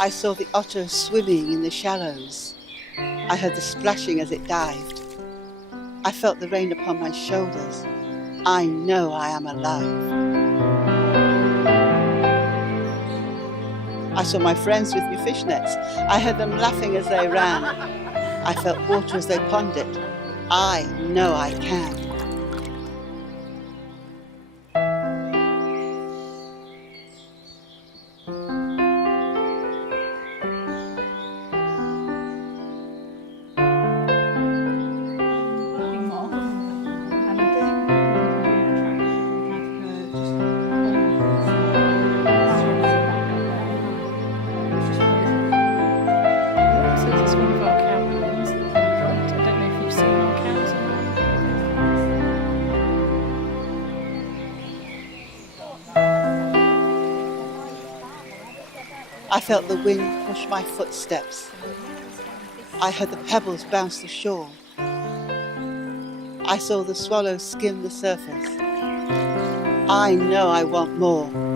I saw the otter swimming in the shallows. I heard the splashing as it dived. I felt the rain upon my shoulders. I know I am alive. I saw my friends with me fishnets. I heard them laughing as they ran. I felt water as they ponded. I know I can. I felt the wind push my footsteps. I heard the pebbles bounce the shore. I saw the swallows skim the surface. I know I want more.